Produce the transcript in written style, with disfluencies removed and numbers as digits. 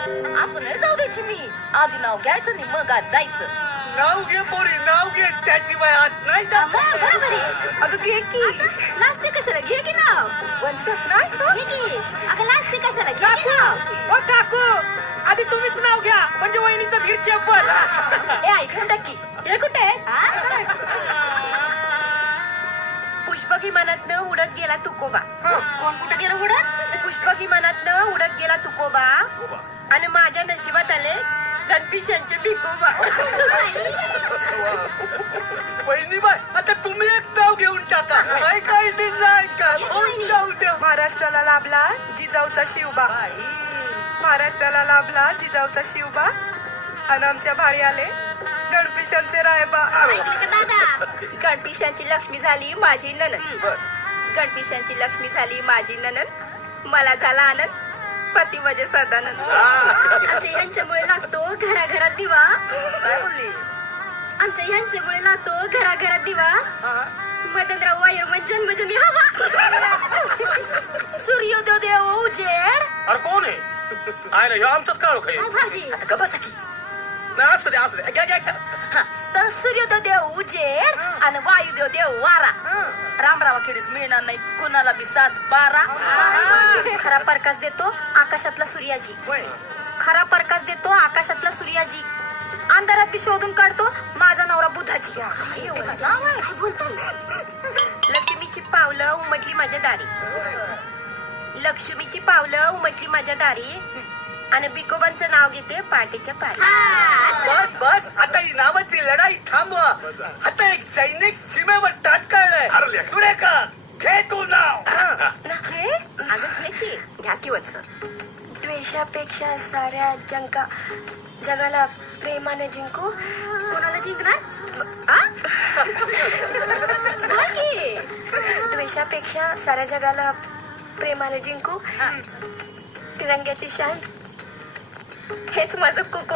असं नाही जाऊ द्यायची मी. आधी नाव घ्यायचं आणि मग आत जायचं. नाव घे पोरी, नाव घे. त्याशिवाय आत नाही जात. बरोबर आहे. अगं घे की. नाचते कशाला, घे की नाव. वंस नाही घे की. अगं नाचते कशाला, घे की नाव. ओ काकू, आधी तुम्हीच नाव घ्या म्हणजे वहिनीचं धीर चेपल. ए ऐकून टाक की. हे कुठे पुष्पक विमानातनं उडत गेला तुकोबा. कोण कुठं गेलं उडत? पुष्पक विमानातनं उडत गेला तुकोबा आणि माझ्या नशिबात आले गणपिशांचे भिकोबा. बहिणीबाई, आता तुम्ही एक नाव घेऊन टाका. काय काय नाही का होऊन जाऊ द्या. महाराष्ट्राला लाभला जिजाऊचा शिवबा. महाराष्ट्राला लाभला जिजाऊचा शिवबा आणि आमच्या भाळी आले गणपिशांचे रायबा. ऐकलं का दादा? गणपिशांची लक्ष्मी झाली माझी ननद. गणपिशांची लक्ष्मी झाली माझी ननद. मला झाला आनंद, पती म्हणजे सदानंद. आमच्या ह्यांच्यामुळे लागतो घराघरात दिवा. काय बोलली? आमच्या ह्यांच्यामुळे लागतो घराघरात दिवा. मदनराव वायरमन जन्मजन्मी हवा. सूर्योदय देव उजेड. अरे कोण आहे? आहे ना, ह्यो आमचाच काळोख आहे. भाजी आता का बसा की. नाही, असू दे असू दे. घ्या घ्या घ्या. हा, तर सूर्योदय देव उजेड आणि वायुदेव देव वारा. रामरावा खेळीस मिळणार नाही कुणाला बी 7-12. खरा प्रकाश देतो आकाशातला सूर्याजी. खरा प्रकाश देतो आकाशातला सूर्याजी. अंधारात बी शोधून काढतो माझा नवरा बुधाजी. काय बोलतोय? लक्ष्मीची पावलं उमटली माझ्या दारी. लक्ष्मीची पावलं उमटली माझ्या दारी आणि बिकोबांचं नाव घेते पाटेच्या पारी. बस बस, आता ही नावाची लढाई थांबवा. आता एक सैनिक सीमेवर ताटकळलाय. सुरेखा, घे तू नाव. घे अगं घे की. घ्या की वच. द्वेषापेक्षा साऱ्या जगाला प्रेमाने जिंकू. कोणाला जिंकणार? बोल की. द्वेषापेक्षा साऱ्या जगाला प्रेमाने जिंकू. तिरंग्याची शान हेच माझं कुकू.